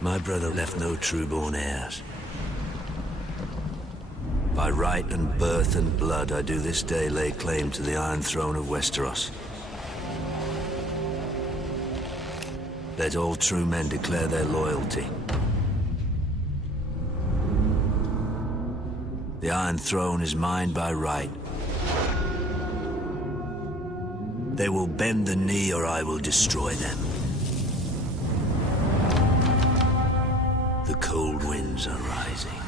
My brother left no true-born heirs. By right and birth and blood, I do this day lay claim to the Iron Throne of Westeros. Let all true men declare their loyalty. The Iron Throne is mine by right. They will bend the knee or I will destroy them. The cold winds are rising.